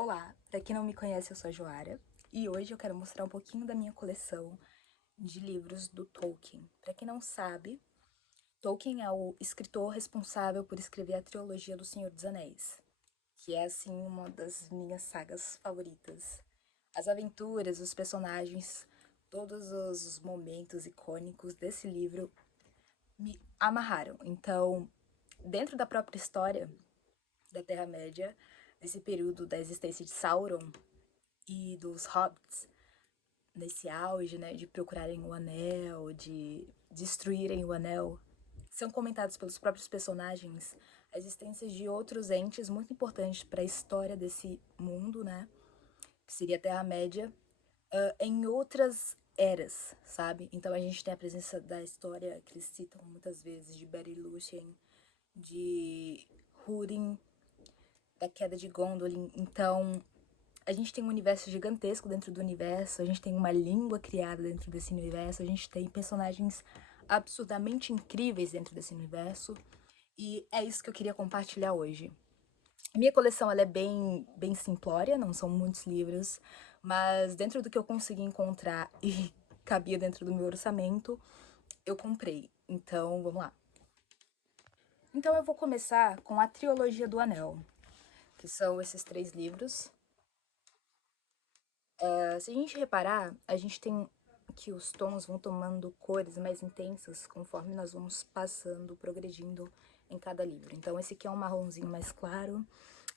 Olá, para quem não me conhece, eu sou a Joara e hoje eu quero mostrar um pouquinho da minha coleção de livros do Tolkien. Para quem não sabe, Tolkien é o escritor responsável por escrever a trilogia do Senhor dos Anéis, que é assim uma das minhas sagas favoritas. As aventuras, os personagens, todos os momentos icônicos desse livro me amarraram. Então, dentro da própria história da Terra-média, nesse período da existência de Sauron e dos hobbits, nesse auge, né, de procurarem o anel, de destruírem o anel, são comentados pelos próprios personagens a existência de outros entes muito importantes para a história desse mundo, né, que seria a Terra-média, em outras eras, sabe? Então a gente tem a presença da história que eles citam muitas vezes de Beren Lúthien, de Húrin, da queda de Gondolin. Então a gente tem um universo gigantesco dentro do universo, a gente tem uma língua criada dentro desse universo, a gente tem personagens absurdamente incríveis dentro desse universo, e é isso que eu queria compartilhar hoje. A minha coleção ela é bem simplória, não são muitos livros, mas dentro do que eu consegui encontrar e cabia dentro do meu orçamento, eu comprei. Então, vamos lá. Então eu vou começar com a Trilogia do Anel, que são esses 3 livros. Se a gente reparar, a gente tem que os tons vão tomando cores mais intensas conforme nós vamos passando, progredindo em cada livro. Então esse aqui é um marronzinho mais claro,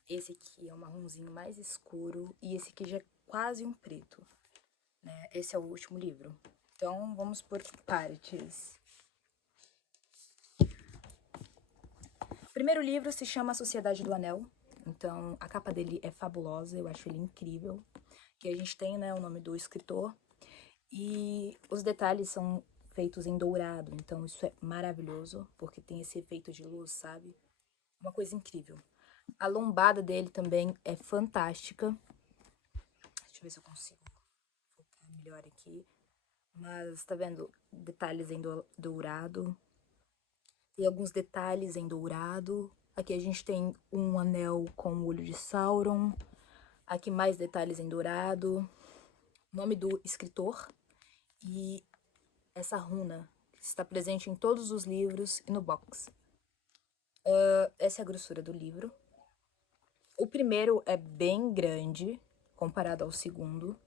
esse aqui é um marronzinho mais escuro e esse aqui já é quase um preto, né? Esse é o último livro. Então vamos por partes. O primeiro livro se chama A Sociedade do Anel. Então a capa dele é fabulosa, eu acho ele incrível. Que a gente tem, né, o nome do escritor. E os detalhes são feitos em dourado, então isso é maravilhoso, porque tem esse efeito de luz, sabe? Uma coisa incrível. A lombada dele também é fantástica. Deixa eu ver se eu consigo focar melhor aqui. Mas tá vendo detalhes em dourado. Tem alguns detalhes em dourado. Aqui a gente tem um anel com o olho de Sauron. Aqui mais detalhes em dourado. Nome do escritor. E essa runa que está presente em todos os livros e no box. Essa é a grossura do livro. O primeiro é bem grande comparado ao segundo.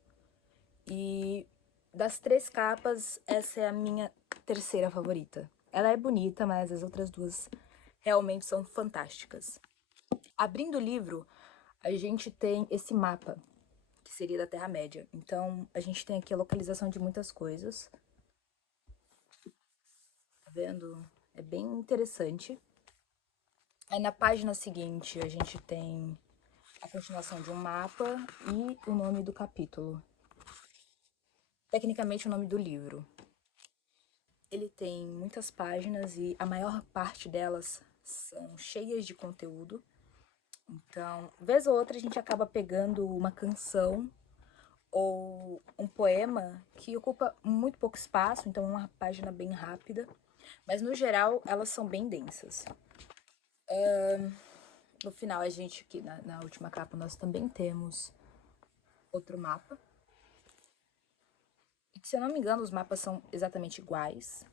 E das 3 capas, essa é a minha terceira favorita. Ela é bonita, mas as outras 2 realmente são fantásticas. Abrindo o livro, a gente tem esse mapa, que seria da Terra-média. Então, a gente tem aqui a localização de muitas coisas. Tá vendo? É bem interessante. Aí na página seguinte a gente tem a continuação de um mapa e o nome do capítulo. Tecnicamente o nome do livro. Ele tem muitas páginas e a maior parte delas são cheias de conteúdo. Então, vez ou outra a gente acaba pegando uma canção ou um poema que ocupa muito pouco espaço, então é uma página bem rápida. Mas no geral elas são bem densas. No final, a gente, aqui na última capa, nós também temos outro mapa. E que, se eu não me engano, os mapas são exatamente iguais.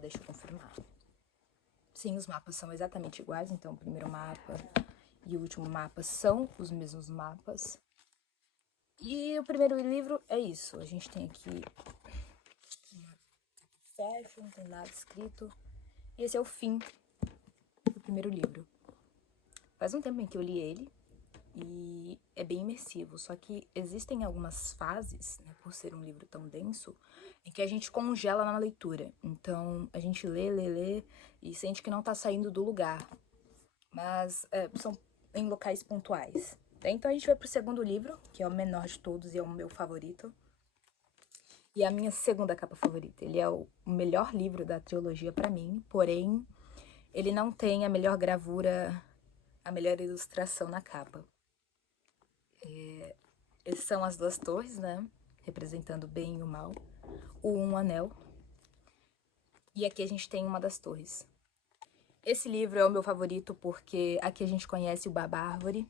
Deixa eu confirmar. Sim, os mapas são exatamente iguais. Então, o primeiro mapa e o último mapa são os mesmos mapas. E o primeiro livro é isso. A gente tem aqui uma fecha, não tem nada escrito. E esse é o fim do primeiro livro. Faz um tempo em que eu li ele. E é bem imersivo, só que existem algumas fases, né, por ser um livro tão denso, em que a gente congela na leitura. Então, a gente lê e sente que não tá saindo do lugar. Mas são em locais pontuais. Então, a gente vai pro segundo livro, que é o menor de todos e é o meu favorito. E a minha segunda capa favorita. Ele é o melhor livro da trilogia pra mim, porém, ele não tem a melhor gravura, a melhor ilustração na capa. Essas são as 2 torres, né? Representando o bem e o mal. O um anel. E aqui a gente tem uma das torres. Esse livro é o meu favorito porque aqui a gente conhece o Barbárvore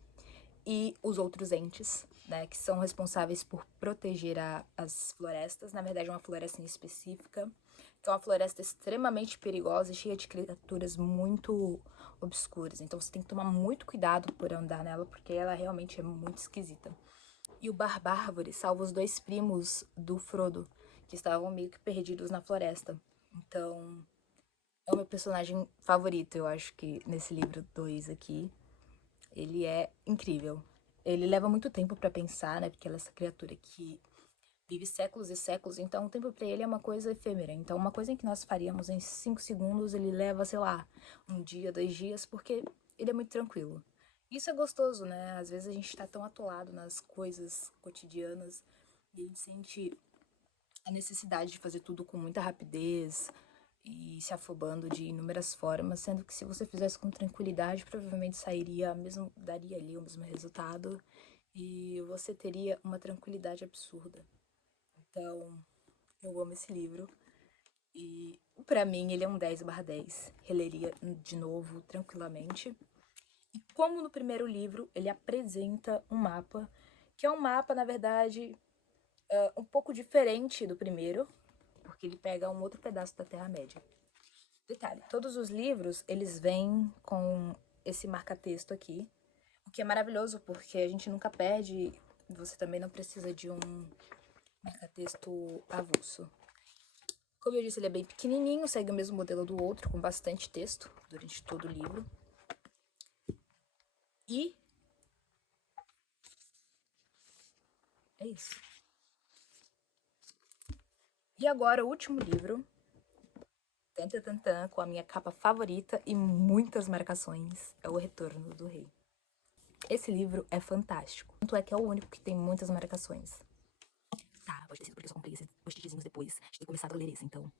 e os outros entes, né, que são responsáveis por proteger as florestas. Na verdade, é uma floresta em específica, que é uma floresta extremamente perigosa e cheia de criaturas muito obscuras. Então você tem que tomar muito cuidado por andar nela, porque ela realmente é muito esquisita. E o Barbárvore salva os dois primos do Frodo, que estavam meio que perdidos na floresta. Então, é o meu personagem favorito, eu acho que nesse livro 2 aqui. Ele é incrível. Ele leva muito tempo pra pensar, né? Porque ela é essa criatura que vive séculos e séculos, então o tempo pra ele é uma coisa efêmera. Então, uma coisa em que nós faríamos em 5 segundos, ele leva, sei lá, um dia, 2 dias, porque ele é muito tranquilo. Isso é gostoso, né? Às vezes a gente tá tão atolado nas coisas cotidianas e a gente sente a necessidade de fazer tudo com muita rapidez e se afobando de inúmeras formas, sendo que se você fizesse com tranquilidade, provavelmente sairia mesmo, daria ali o mesmo resultado e você teria uma tranquilidade absurda. Então, eu amo esse livro e pra mim ele é um 10/10. Releria de novo tranquilamente. E como no primeiro livro, ele apresenta um mapa, que é um mapa, na verdade, um pouco diferente do primeiro, porque ele pega um outro pedaço da Terra-média. Detalhe, todos os livros, eles vêm com esse marca-texto aqui, o que é maravilhoso, porque a gente nunca perde, você também não precisa de um marca-texto avulso. Como eu disse, ele é bem pequenininho, segue o mesmo modelo do outro, com bastante texto durante todo o livro. E é isso. E agora o último livro, com a minha capa favorita e muitas marcações, é O Retorno do Rei. Esse livro é fantástico. Tanto é que é o único que tem muitas marcações. Tá, pode ter sido porque eu só comprei esses post-itzinhos depois de ter começado a ler esse, então...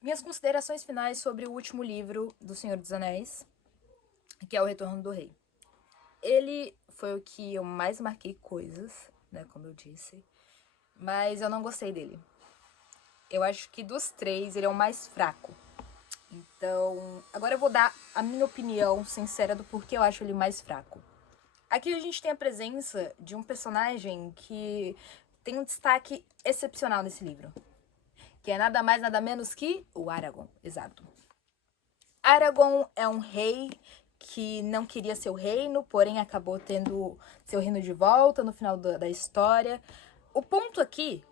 Minhas considerações finais sobre o último livro do Senhor dos Anéis, que é O Retorno do Rei. Ele foi o que eu mais marquei coisas, né, como eu disse, mas eu não gostei dele. Eu acho que dos três, ele é o mais fraco. Então, agora eu vou dar a minha opinião sincera do porquê eu acho ele mais fraco. Aqui a gente tem a presença de um personagem que tem um destaque excepcional nesse livro, que é nada mais, nada menos que o Aragorn, exato. Aragorn é um rei que não queria seu reino, porém acabou tendo seu reino de volta no final da história. O ponto aqui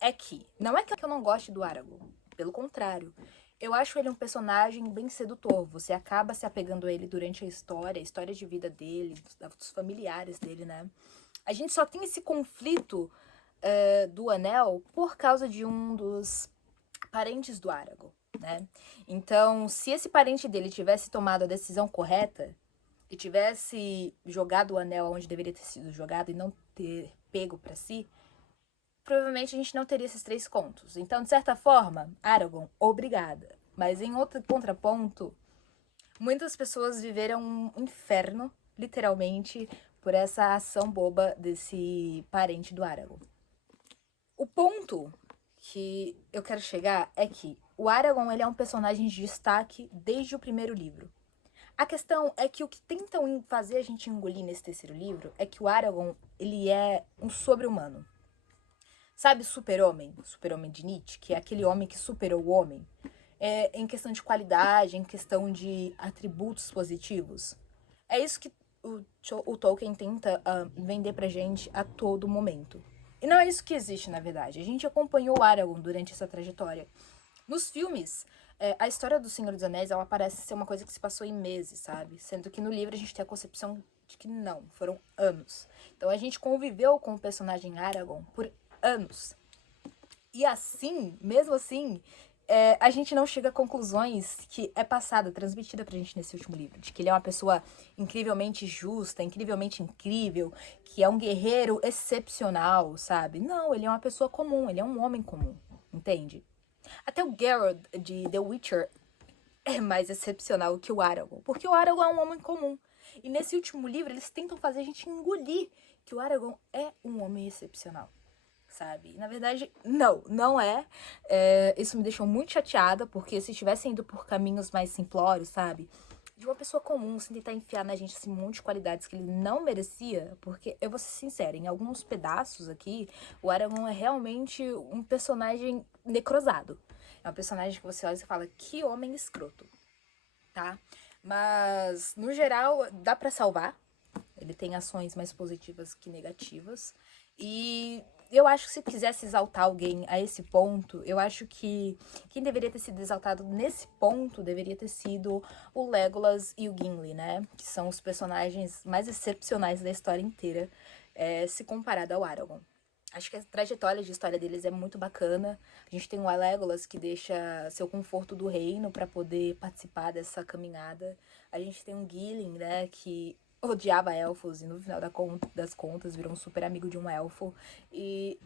é que não é que eu não goste do Aragorn, pelo contrário. Eu acho ele um personagem bem sedutor. Você acaba se apegando a ele durante a história de vida dele, dos familiares dele, né? A gente só tem esse conflito do Anel por causa de um dos parentes do Aragorn, né? Então, se esse parente dele tivesse tomado a decisão correta e tivesse jogado o anel onde deveria ter sido jogado e não ter pego pra si, provavelmente a gente não teria esses 3 contos. Então, de certa forma, Aragorn, obrigada. Mas em outro contraponto, muitas pessoas viveram um inferno, literalmente, por essa ação boba desse parente do Aragorn. O ponto que eu quero chegar é que o Aragorn ele é um personagem de destaque desde o primeiro livro. A questão é que o que tentam fazer a gente engolir nesse terceiro livro é que o Aragorn ele é um sobre-humano. Sabe Super-Homem? Super-Homem de Nietzsche, que é aquele homem que superou o homem? Em questão de qualidade, em questão de atributos positivos. É isso que o Tolkien tenta vender pra gente a todo momento. E não é isso que existe, na verdade. A gente acompanhou o Aragorn durante essa trajetória. Nos filmes, a história do Senhor dos Anéis, ela parece ser uma coisa que se passou em meses, sabe? Sendo que no livro a gente tem a concepção de que não, foram anos. Então a gente conviveu com o personagem Aragorn por anos. E assim, mesmo assim, a gente não chega a conclusões que é passada, transmitida pra gente nesse último livro. De que ele é uma pessoa incrivelmente justa, incrivelmente incrível, que é um guerreiro excepcional, sabe? Não, ele é uma pessoa comum, ele é um homem comum, entende? Até o Geralt de The Witcher é mais excepcional que o Aragorn, porque o Aragorn é um homem comum. E nesse último livro eles tentam fazer a gente engolir que o Aragorn é um homem excepcional. sabe? E, na verdade, não é. Isso me deixou muito chateada, porque se tivessem ido por caminhos mais simplórios, sabe? De uma pessoa comum, sem tentar enfiar na gente esse monte de qualidades que ele não merecia, porque eu vou ser sincera, em alguns pedaços aqui, o Aragorn é realmente um personagem necrosado. É um personagem que você olha e fala, que homem escroto, tá? Mas, no geral, dá pra salvar. Ele tem ações mais positivas que negativas. E eu acho que se quisesse exaltar alguém a esse ponto, eu acho que quem deveria ter sido exaltado nesse ponto deveria ter sido o Legolas e o Gimli, né? Que são os personagens mais excepcionais da história inteira, se comparado ao Aragorn. Acho que a trajetória de história deles é muito bacana. A gente tem o Legolas que deixa seu conforto do reino para poder participar dessa caminhada. A gente tem o Gillen, né, que odiava elfos e no final das contas virou um super amigo de um elfo. E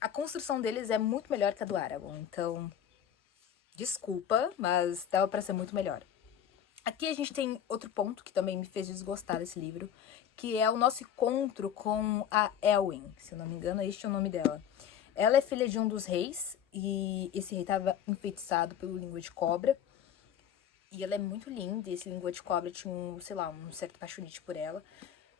a construção deles é muito melhor que a do Aragorn. Então, desculpa, mas dava para ser muito melhor. Aqui a gente tem outro ponto que também me fez desgostar desse livro, que é o nosso encontro com a Elwyn, se eu não me engano, este é o nome dela. Ela é filha de um dos reis, e esse rei estava enfeitiçado pelo língua de cobra. E ela é muito linda, e esse língua de cobra tinha um certo paixonite por ela.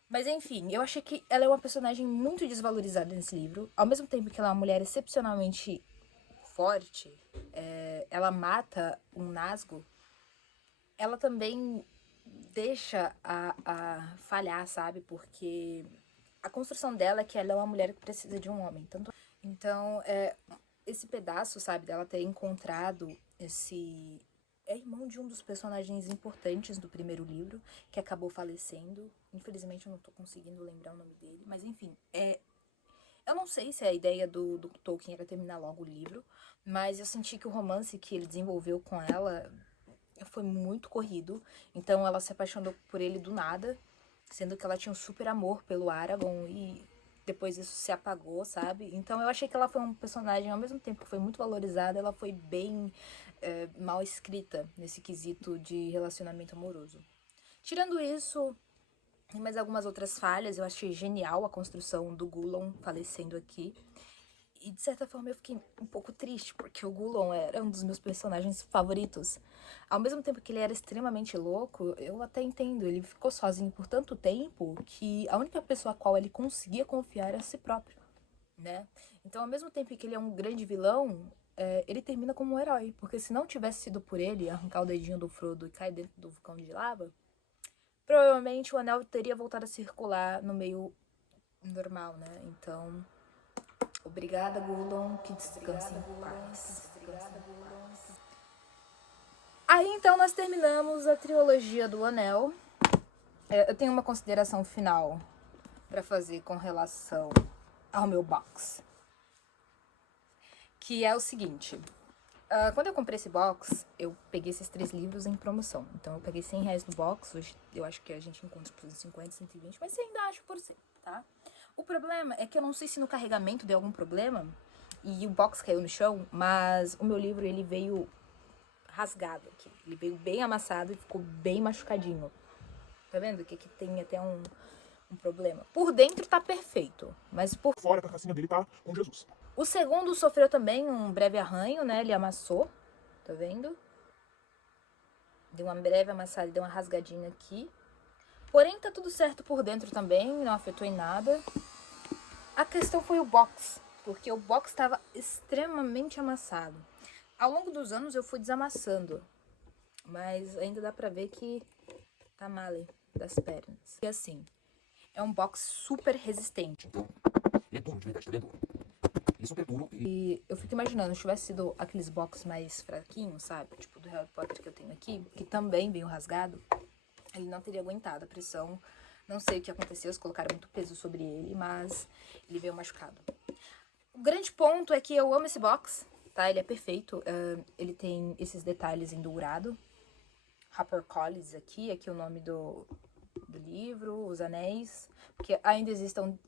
Mas enfim, eu achei que ela é uma personagem muito desvalorizada nesse livro. Ao mesmo tempo que ela é uma mulher excepcionalmente forte, ela mata um Nazgûl, ela também deixa a falhar, sabe? Porque a construção dela é que ela é uma mulher que precisa de um homem. Então, esse pedaço, sabe, dela ter encontrado esse... É irmão de um dos personagens importantes do primeiro livro, que acabou falecendo. Infelizmente eu não tô conseguindo lembrar o nome dele. Mas enfim, eu não sei se a ideia do Tolkien era terminar logo o livro, mas eu senti que o romance que ele desenvolveu com ela foi muito corrido. Então ela se apaixonou por ele do nada, sendo que ela tinha um super amor pelo Aragorn e depois isso se apagou, sabe? Então eu achei que ela foi um personagem, ao mesmo tempo que foi muito valorizada, ela foi bem mal escrita nesse quesito de relacionamento amoroso. Tirando isso, tem mais algumas outras falhas. Eu achei genial a construção do Gollum falecendo aqui. E de certa forma eu fiquei um pouco triste, porque o Gollum era um dos meus personagens favoritos. Ao mesmo tempo que ele era extremamente louco, eu até entendo, ele ficou sozinho por tanto tempo que a única pessoa a qual ele conseguia confiar era si próprio, né? Então, ao mesmo tempo que ele é um grande vilão, ele termina como um herói, porque se não tivesse sido por ele arrancar o dedinho do Frodo e cair dentro do vulcão de lava, provavelmente o anel teria voltado a circular no meio normal, né? Então, obrigada, Gollum, que descanse em paz. Aí, então, nós terminamos a trilogia do Anel. Eu tenho uma consideração final para fazer com relação ao meu box, que é o seguinte. Quando eu comprei esse box, eu peguei esses 3 livros em promoção. Então, eu paguei R$100 no box. Hoje, eu acho que a gente encontra por 50, 120, mas você ainda acha por 100, tá? O problema é que eu não sei se no carregamento deu algum problema e o box caiu no chão, mas o meu livro, ele veio rasgado aqui. Ele veio bem amassado e ficou bem machucadinho. Tá vendo que aqui tem até um problema. Por dentro tá perfeito, mas por fora a carcassinha dele tá com Jesus. O segundo sofreu também um breve arranho, né? Ele amassou, tá vendo? Deu uma breve amassada, deu uma rasgadinha aqui. Porém, tá tudo certo por dentro também, não afetou em nada. A questão foi o box, porque o box estava extremamente amassado. Ao longo dos anos eu fui desamassando, mas ainda dá pra ver que tá male das pernas. E assim, é um box super resistente. Então, ele é duro, de verdade, ele é duro. Ele é super duro E eu fico imaginando, se tivesse sido aqueles box mais fraquinhos, sabe? Tipo do Harry Potter que eu tenho aqui, que também veio rasgado, ele não teria aguentado a pressão. Não sei o que aconteceu, eles colocaram muito peso sobre ele, mas ele veio machucado. O grande ponto é que eu amo esse box, tá? Ele é perfeito. Ele tem esses detalhes em dourado. HarperCollins aqui é o nome do livro, os anéis. Porque ainda existam...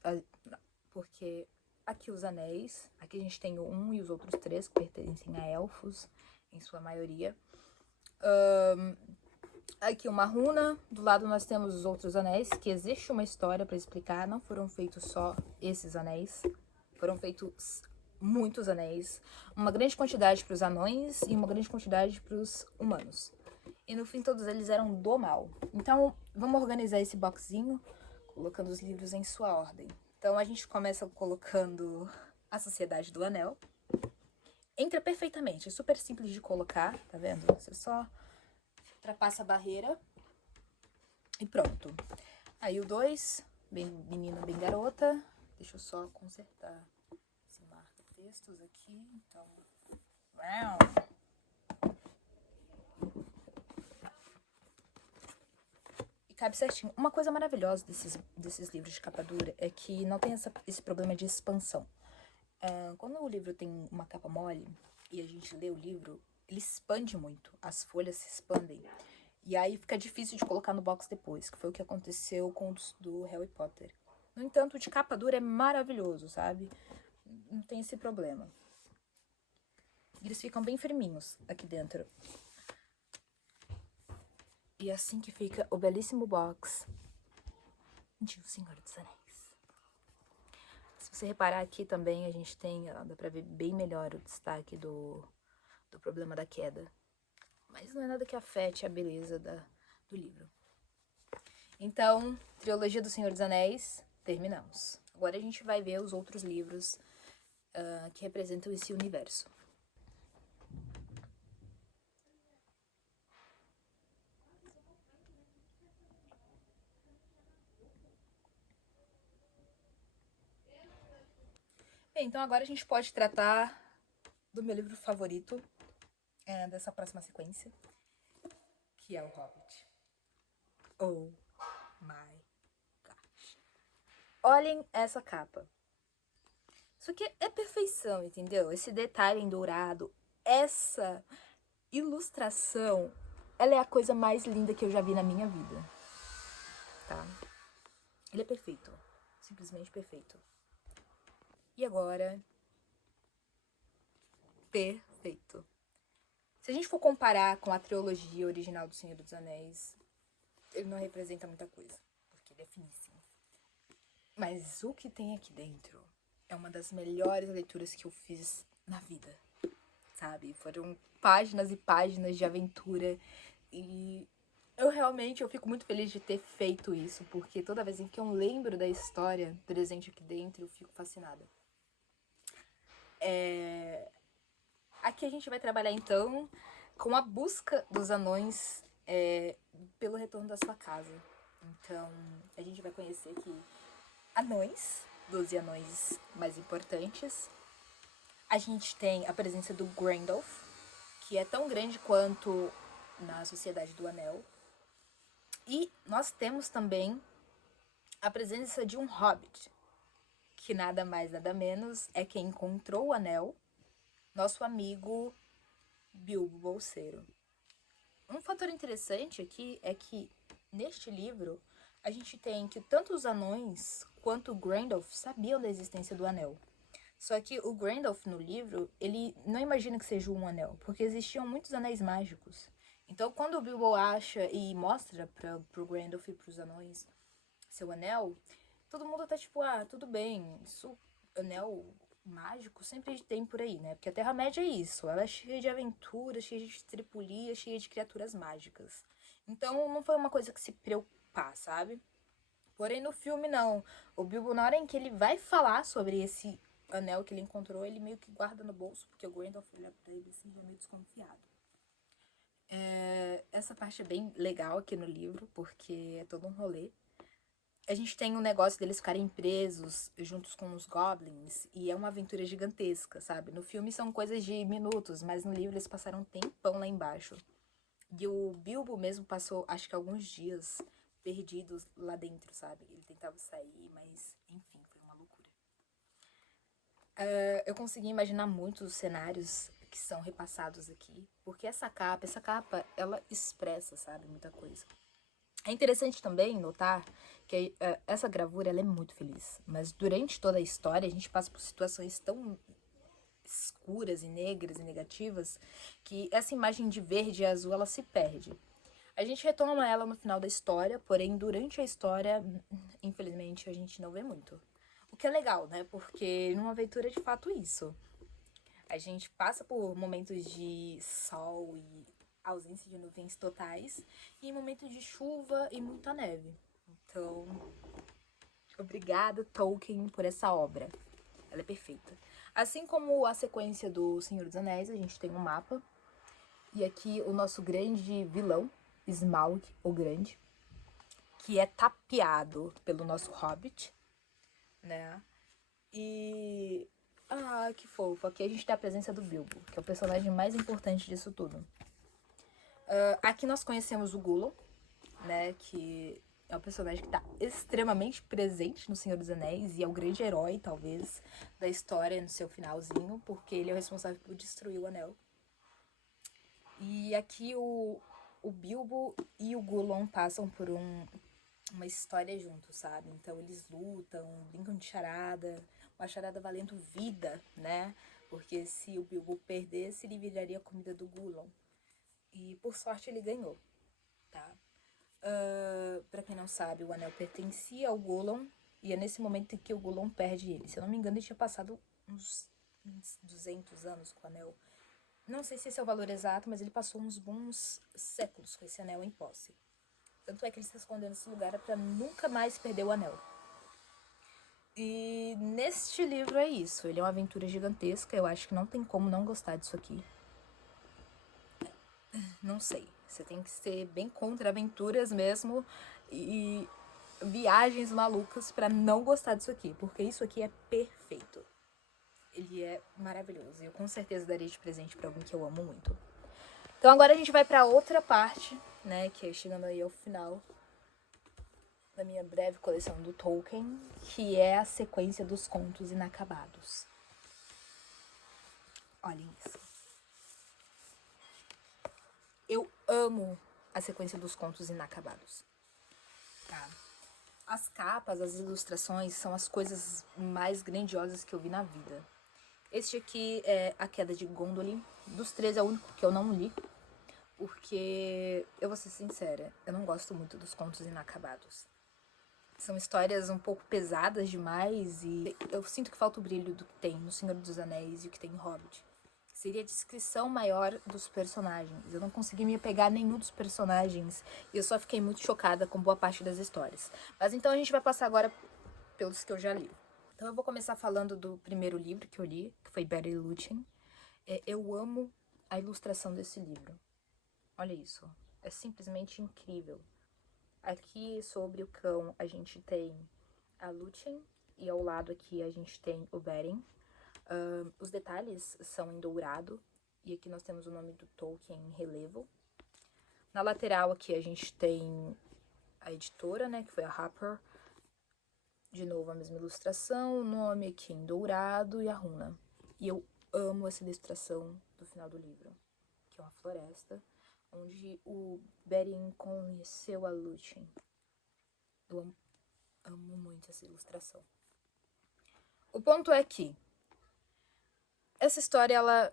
Porque aqui os anéis, aqui a gente tem o 1 e os outros 3 que pertencem a elfos, em sua maioria. Aqui uma runa, do lado nós temos os outros anéis, que existe uma história pra explicar, não foram feitos só esses anéis, Foram feitos muitos anéis, uma grande quantidade para os anões e uma grande quantidade para os humanos. E no fim todos eles eram do mal. Então vamos organizar esse boxinho, colocando os livros em sua ordem. Então a gente começa colocando a Sociedade do Anel. Entra perfeitamente, é super simples de colocar, tá vendo? Você só ultrapassa a barreira e pronto. Aí o 2, bem menina, bem garota. Deixa eu só consertar esse marca-textos aqui. Então, e cabe certinho. Uma coisa maravilhosa desses livros de capa dura é que não tem esse problema de expansão. Quando o livro tem uma capa mole e a gente lê o livro, ele expande muito. As folhas se expandem. E aí fica difícil de colocar no box depois, que foi o que aconteceu com os do Harry Potter. No entanto, o de capa dura é maravilhoso, sabe? Não tem esse problema. Eles ficam bem firminhos aqui dentro. E assim que fica o belíssimo box de O Senhor dos Anéis. Se você reparar aqui também, a gente tem, dá pra ver bem melhor o destaque do problema da queda. Mas não é nada que afete a beleza do livro. Então, trilogia do Senhor dos Anéis, terminamos. Agora a gente vai ver os outros livros que representam esse universo. Bem, então agora a gente pode tratar do meu livro favorito dessa próxima sequência, que é O Hobbit. Oh my gosh. Olhem essa capa. Isso aqui é perfeição, entendeu? Esse detalhe em dourado, essa ilustração, ela é a coisa mais linda que eu já vi na minha vida. Tá? Ele é perfeito. Simplesmente perfeito. E agora... perfeito. Se a gente for comparar com a trilogia original do Senhor dos Anéis, ele não representa muita coisa, porque ele é finíssimo. Mas o que tem aqui dentro é uma das melhores leituras que eu fiz na vida, sabe? Foram páginas e páginas de aventura e eu fico muito feliz de ter feito isso, porque toda vez que eu lembro da história presente aqui dentro, eu fico fascinada. Aqui a gente vai trabalhar, então, com a busca dos anões pelo retorno da sua casa. Então, a gente vai conhecer aqui anões, 12 anões mais importantes. A gente tem a presença do Gandalf, que é tão grande quanto na Sociedade do Anel. E nós temos também a presença de um hobbit, que nada mais, nada menos é quem encontrou o anel, nosso amigo Bilbo Bolseiro. Um fator interessante aqui é que, neste livro, a gente tem que tanto os anões quanto o Gandalf sabiam da existência do anel. Só que o Gandalf, no livro, ele não imagina que seja um anel, porque existiam muitos anéis mágicos. Então, quando o Bilbo acha e mostra pro Gandalf e pros anões seu anel, todo mundo tá tipo, tudo bem, isso, anel mágico sempre tem por aí, né? Porque a Terra-média é isso, ela é cheia de aventuras, cheia de tripulia, cheia de criaturas mágicas. Então não foi uma coisa que se preocupar, sabe? Porém no filme não. O Bilbo, na hora em que ele vai falar sobre esse anel que ele encontrou, ele meio que guarda no bolso, porque o Gandalf olha pra ele assim, já meio desconfiado. Essa parte é bem legal aqui no livro, porque é todo um rolê. A gente tem um negócio deles ficarem presos juntos com os goblins, e é uma aventura gigantesca, sabe? No filme são coisas de minutos, mas no livro eles passaram um tempão lá embaixo. E o Bilbo mesmo passou, acho que alguns dias perdidos lá dentro, sabe? Ele tentava sair, mas enfim, foi uma loucura. Eu consegui imaginar muitos os cenários que são repassados aqui, porque essa capa, ela expressa, sabe, muita coisa. É interessante também notar que essa gravura ela é muito feliz, mas durante toda a história a gente passa por situações tão escuras e negras e negativas que essa imagem de verde e azul ela se perde. A gente retoma ela no final da história, porém durante a história, infelizmente, a gente não vê muito. O que é legal, né? Porque numa aventura é de fato isso. A gente passa por momentos de sol e ausência de nuvens totais e momentos de chuva e muita neve. Então, obrigada, Tolkien, por essa obra. Ela é perfeita. Assim como a sequência do Senhor dos Anéis, a gente tem um mapa. E aqui o nosso grande vilão, Smaug, o Grande, que é tapeado pelo nosso Hobbit, né? E... ah, que fofo. Aqui a gente tem a presença do Bilbo, que é o personagem mais importante disso tudo. Aqui nós conhecemos o Gollum, né? Que é um personagem que está extremamente presente no Senhor dos Anéis e é o grande herói, talvez, da história no seu finalzinho, porque ele é o responsável por destruir o Anel. E aqui o Bilbo e o Gollum passam por uma história juntos, sabe? Então eles lutam, brincam de charada, uma charada valendo vida, né? Porque se o Bilbo perdesse, ele viraria a comida do Gollum. E por sorte ele ganhou, tá? Pra quem não sabe, o anel pertencia ao Gollum e é nesse momento em que o Gollum perde ele. Se eu não me engano, ele tinha passado uns 200 anos com o anel. Não sei se esse é o valor exato, mas ele passou uns bons séculos com esse anel em posse. Tanto é que ele está escondendo esse lugar para nunca mais perder o anel. E neste livro é isso. Ele é uma aventura gigantesca. Eu acho que não tem como não gostar disso aqui. Não sei. Você tem que ser bem contra aventuras mesmo e viagens malucas para não gostar disso aqui. Porque isso aqui é perfeito. Ele é maravilhoso. E eu com certeza daria de presente para alguém que eu amo muito. Então agora a gente vai para outra parte, né? Que é chegando aí ao final da minha breve coleção do Tolkien, que é a sequência dos contos inacabados. Olhem isso. Eu amo a sequência dos contos inacabados. Tá? As capas, as ilustrações são as coisas mais grandiosas que eu vi na vida. Este aqui é A Queda de Gondolin. Dos três é o único que eu não li. Porque, eu vou ser sincera, eu não gosto muito dos contos inacabados. São histórias um pouco pesadas demais e eu sinto que falta o brilho do que tem no Senhor dos Anéis e o que tem em Hobbit. Seria a descrição maior dos personagens. Eu não consegui me apegar a nenhum dos personagens e eu só fiquei muito chocada com boa parte das histórias. Mas então a gente vai passar agora pelos que eu já li. Então eu vou começar falando do primeiro livro que eu li, que foi Barry Lúthien. Eu amo a ilustração desse livro. Olha isso, é simplesmente incrível. Aqui sobre o cão a gente tem a Lúthien e ao lado aqui a gente tem o Beren. Os detalhes são em dourado e aqui nós temos o nome do Tolkien em relevo. Na lateral aqui a gente tem a editora, né, que foi a Harper. De novo a mesma ilustração, o nome aqui em dourado e a runa. E eu amo essa ilustração do final do livro, que é uma floresta, onde o Beren conheceu a Lúthien. Eu amo muito essa ilustração. O ponto é que essa história, ela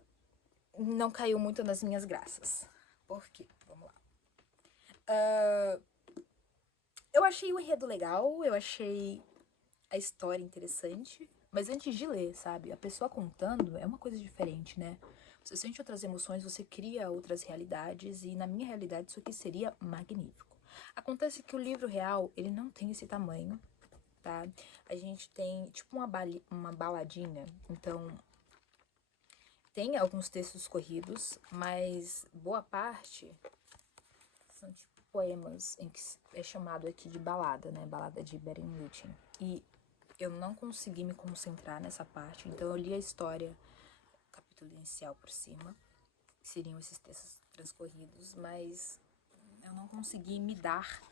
não caiu muito nas minhas graças. Por quê? Vamos lá. Eu achei o enredo legal, eu achei a história interessante, mas antes de ler, sabe? A pessoa contando é uma coisa diferente, né? Você sente outras emoções, você cria outras realidades e na minha realidade isso aqui seria magnífico. Acontece que o livro real, ele não tem esse tamanho, tá? A gente tem tipo uma baladinha, então tem alguns textos corridos, mas boa parte são tipo poemas em que é chamado aqui de balada, né? Balada de Beren Lúthien. E eu não consegui me concentrar nessa parte, então eu li a história, o capítulo inicial por cima, que seriam esses textos transcorridos, mas eu não consegui me dar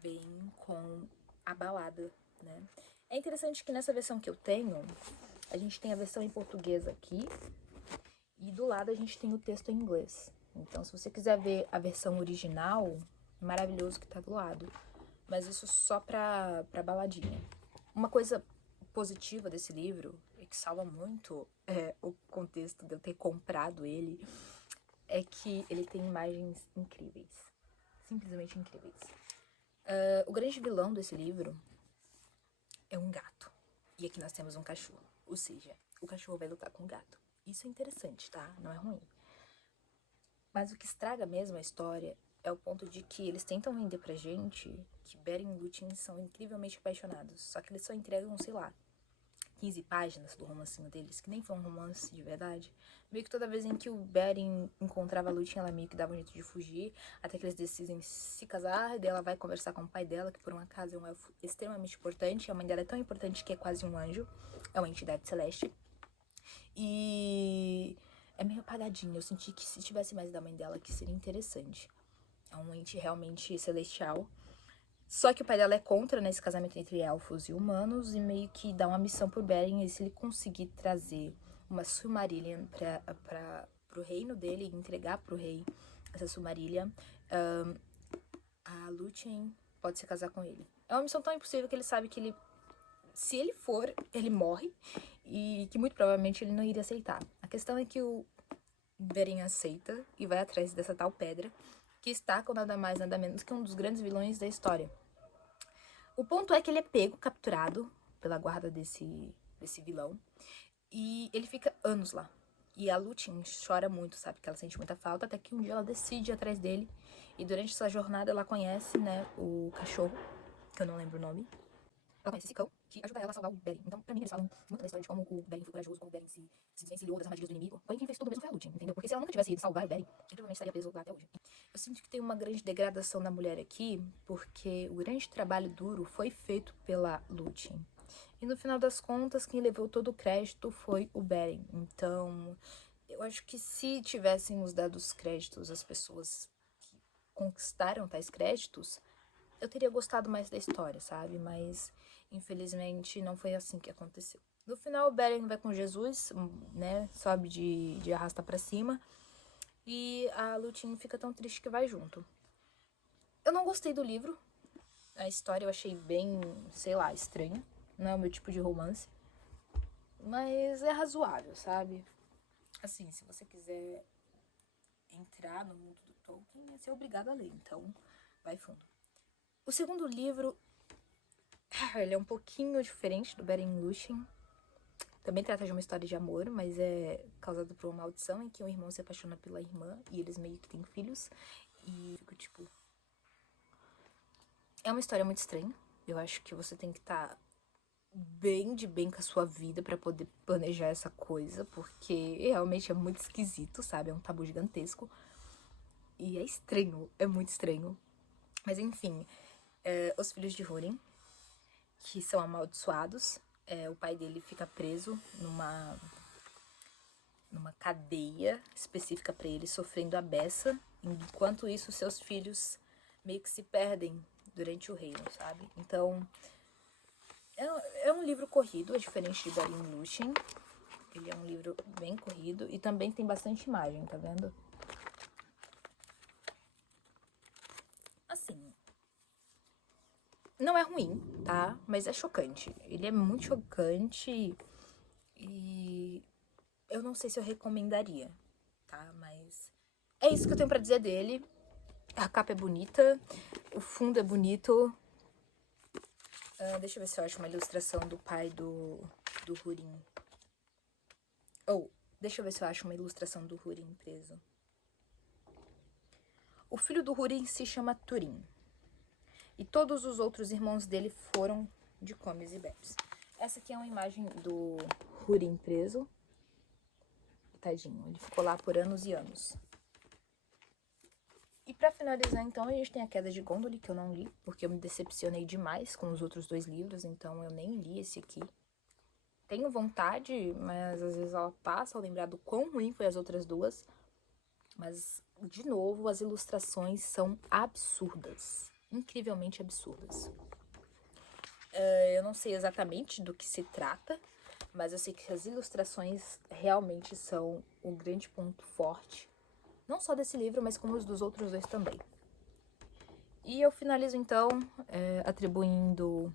bem com a balada, né? É interessante que nessa versão que eu tenho, a gente tem a versão em português aqui, e do lado a gente tem o texto em inglês. Então, se você quiser ver a versão original, é maravilhoso que tá do lado. Mas isso só pra baladinha. Uma coisa positiva desse livro, e que salva muito o contexto de eu ter comprado ele, é que ele tem imagens incríveis. Simplesmente incríveis. O grande vilão desse livro é um gato. E aqui nós temos um cachorro. Ou seja, o cachorro vai lutar com o gato. Isso é interessante, tá? Não é ruim. Mas o que estraga mesmo a história é o ponto de que eles tentam vender pra gente que Beren e Lúthien são incrivelmente apaixonados. Só que eles só entregam, sei lá, 15 páginas do romancinho deles, que nem foi um romance de verdade. Meio que toda vez em que o Beren encontrava a Lúthien, ela meio que dava um jeito de fugir, até que eles decidem se casar, e daí ela vai conversar com o pai dela, que por um acaso é um elfo extremamente importante. A mãe dela é tão importante que é quase um anjo, é uma entidade celeste. E é meio apagadinho. Eu senti que se tivesse mais da mãe dela, que seria interessante. É um ente realmente celestial. Só que o pai dela é contra, né, esse casamento entre elfos e humanos, e meio que dá uma missão pro Beren, e se ele conseguir trazer uma Silmarillion pro reino dele, e entregar pro rei essa Silmarillion, a Lúthien pode se casar com ele. É uma missão tão impossível que ele sabe que ele, se ele for, ele morre, e que muito provavelmente ele não iria aceitar. A questão é que o Beren aceita e vai atrás dessa tal pedra, que está com nada mais, nada menos que um dos grandes vilões da história. O ponto é que ele é pego, capturado pela guarda desse vilão, e ele fica anos lá. E a Lúthien chora muito, sabe, que ela sente muita falta, até que um dia ela decide ir atrás dele, e durante essa jornada ela conhece, né, o cachorro, que eu não lembro o nome. Ela conhece esse cão, que ajuda ela a salvar o Beren. Então, pra mim, eles falam muito da história de como o Beren foi corajoso, como o Beren se desvencilhou das armadilhas do inimigo. Porém, quem fez tudo mesmo foi a Lúthien, entendeu? Porque se ela nunca tivesse ido salvar o Beren, ele provavelmente estaria preso lá até hoje. Eu sinto que tem uma grande degradação da mulher aqui, porque o grande trabalho duro foi feito pela Lúthien. E no final das contas, quem levou todo o crédito foi o Beren. Então, eu acho que se tivéssemos dado os créditos às pessoas que conquistaram tais créditos, eu teria gostado mais da história, sabe? Mas, infelizmente, não foi assim que aconteceu. No final, o Beren vai com Jesus, né? Sobe de arrasta pra cima. E a Lúthien fica tão triste que vai junto. Eu não gostei do livro. A história eu achei bem, sei lá, estranha. Não é o meu tipo de romance. Mas é razoável, sabe? Assim, se você quiser entrar no mundo do Tolkien, é ser obrigado a ler. Então, vai fundo. O segundo livro, ele é um pouquinho diferente do Beren e Lúthien. Também trata de uma história de amor, mas é causado por uma maldição em que um irmão se apaixona pela irmã e eles meio que têm filhos. E fico tipo... É uma história muito estranha. Eu acho que você tem que estar bem de bem com a sua vida pra poder planejar essa coisa, porque realmente é muito esquisito, sabe? É um tabu gigantesco. E é estranho, é muito estranho. Mas enfim, os filhos de Húrin, que são amaldiçoados, o pai dele fica preso numa cadeia específica pra ele, sofrendo a beça. Enquanto isso, seus filhos meio que se perdem durante o reino, sabe? Então, é um livro corrido, é diferente de Beren e Lúthien. Ele é um livro bem corrido e também tem bastante imagem, tá vendo? Assim, não é ruim, tá? Mas é chocante. Ele é muito chocante e eu não sei se eu recomendaria, tá? Mas é isso que eu tenho pra dizer dele. A capa é bonita, o fundo é bonito. Deixa eu ver se eu acho uma ilustração do pai do Húrin. Deixa eu ver se eu acho uma ilustração do Húrin preso. O filho do Húrin se chama Túrin. E todos os outros irmãos dele foram de comes e bebes. Essa aqui é uma imagem do Húrin preso. Tadinho, ele ficou lá por anos e anos. E pra finalizar, então, a gente tem A Queda de Gondolin, que eu não li, porque eu me decepcionei demais com os outros dois livros, então eu nem li esse aqui. Tenho vontade, mas às vezes ela passa ao lembrar do quão ruim foi as outras duas. Mas, de novo, as ilustrações são absurdas. Incrivelmente absurdas. Eu não sei exatamente do que se trata, mas eu sei que as ilustrações realmente são um grande ponto forte. Não só desse livro, mas como os dos outros dois também. E eu finalizo, então, atribuindo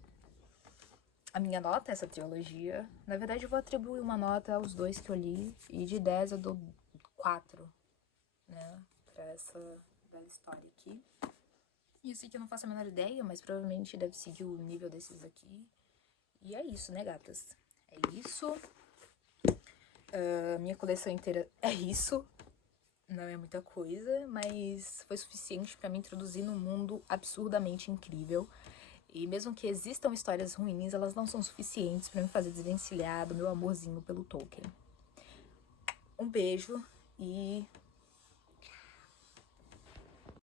a minha nota a essa trilogia. Na verdade, eu vou atribuir uma nota aos dois que eu li, e de 10 eu dou 4, né, pra essa bela história aqui. E eu sei que eu não faço a menor ideia, mas provavelmente deve seguir o nível desses aqui. E é isso, né, gatas? É isso. Minha coleção inteira é isso. Não é muita coisa, mas foi suficiente pra me introduzir num mundo absurdamente incrível. E mesmo que existam histórias ruins, elas não são suficientes pra me fazer desvencilhar do meu amorzinho pelo Tolkien. Um beijo e